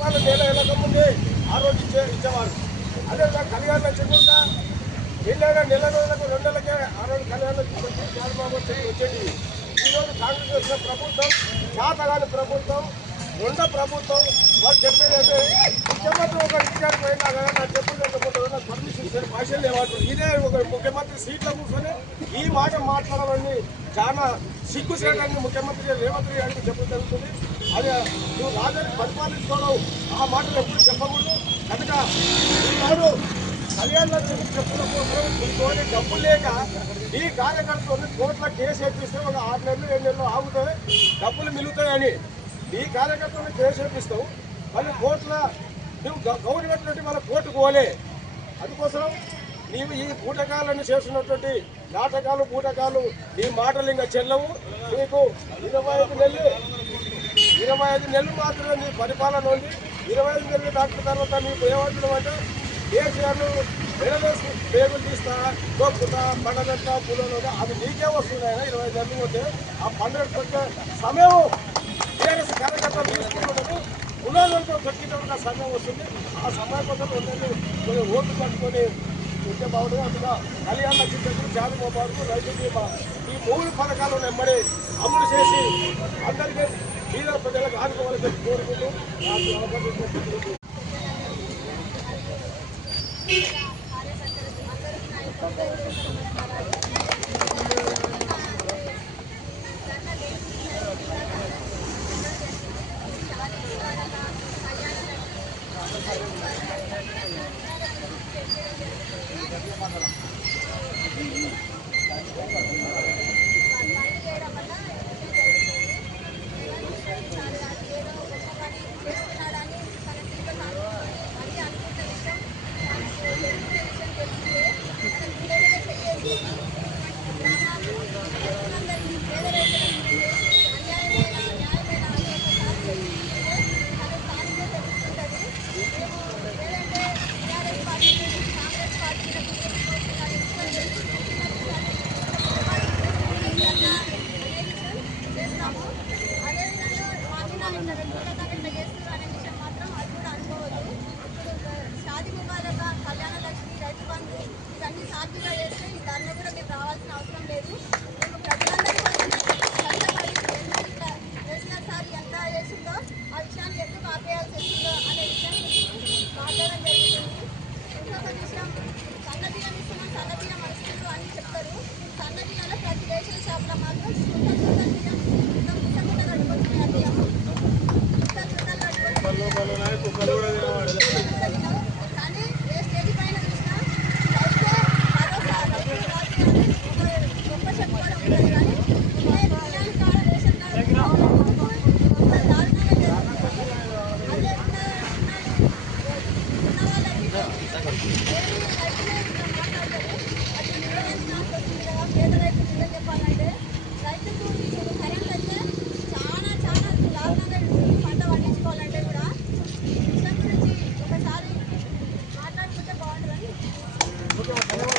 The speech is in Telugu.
పరిపాలన నెల ముందే ఆ రోజు ఇచ్చేవారు. అదేవిధంగా కళ్యాణ లక్ష్మీగా ఎన్నైనా నెల రోజులకు 2 నెలలకే ఆ రోజు కళ్యాణ లక్ష్మి చంద్రబాబు వచ్చేది. ఈరోజు కాంగ్రెస్ వచ్చిన ప్రభుత్వం చేతగాని ప్రభుత్వం, రెండో ప్రభుత్వం. వాళ్ళు చెప్పేది అంటే ముఖ్యమంత్రి ఒక ఇంటికాడికి పోయినా కదా నాకు చెప్పులు లేకపోతే నాకు పర్మిషన్ ఇస్తారు, భాషలు లేవాడు. ఇదే ఒక ముఖ్యమంత్రి సీట్లో కూర్చొని ఈ మాట మాట్లాడాలని చాలా సిగ్గుసేయడానికి ముఖ్యమంత్రి రేవంత్ గారికి చెప్పడం జరుగుతుంది. అది నువ్వు రాజాన్ని పరిపాలించుకోవడం ఆ మాటలు ఎప్పుడు చెప్పకూడదు. కనుక ఈనాడు కళ్యాణ లక్ష్మి చెప్పుల కోసం ఇంకోటి డబ్బులు లేక ఈ కార్యకర్తలు కోట్ల కేసు ఎత్తిస్తే ఒక 6 నెలలు 7 నెలలు ఆగుతాయి, డబ్బులు మిగులుతాయని ఈ కార్యకర్తలను కేసు ఎత్తిస్తావు. మళ్ళీ కోట్ల నువ్వు గవర్నమెంట్ నుండి మళ్ళీ కోర్టుకు పోలే. అందుకోసం నీవు ఈ బూటకాలను చేస్తున్నటువంటి నాటకాలు బూటకాలు నీ మాటలు ఇంకా చెల్లవు. నీకు 25 నెలలు మాత్రమే నీ పరిపాలన ఉంది. 25 నెలలు దాటిన తర్వాత నీకు ఏమంటున్నావు అంటే కేసీఆర్ను మెడలేసి పేగులు తీస్తా, దొక్కుతా, పండగంతా పూలలో అది నీకే వస్తున్నాయి. 25 నెలలు పోతే ఆ పండుగ వచ్చే సమయం టీఆర్ఎస్ కార్యకర్తలు తీసుకున్నప్పుడు పునాదులతో దొక్కిన సమయం వస్తుంది. ఆ సమయం కోసం కొన్ని ఓట్లు పట్టుకొని ఉంటే బాగుంటుంది. అందులో కళ్యాణ లక్ష్మి జాతీయ బాబు రైతు బీమా ఈ 3 పథకాలను నెమ్మడి అమలు చేసి అందరికీ బీద ప్రజలకు ఆదుకోవాలని చెప్పి కోరుకుంటూ నాకు అవకాశం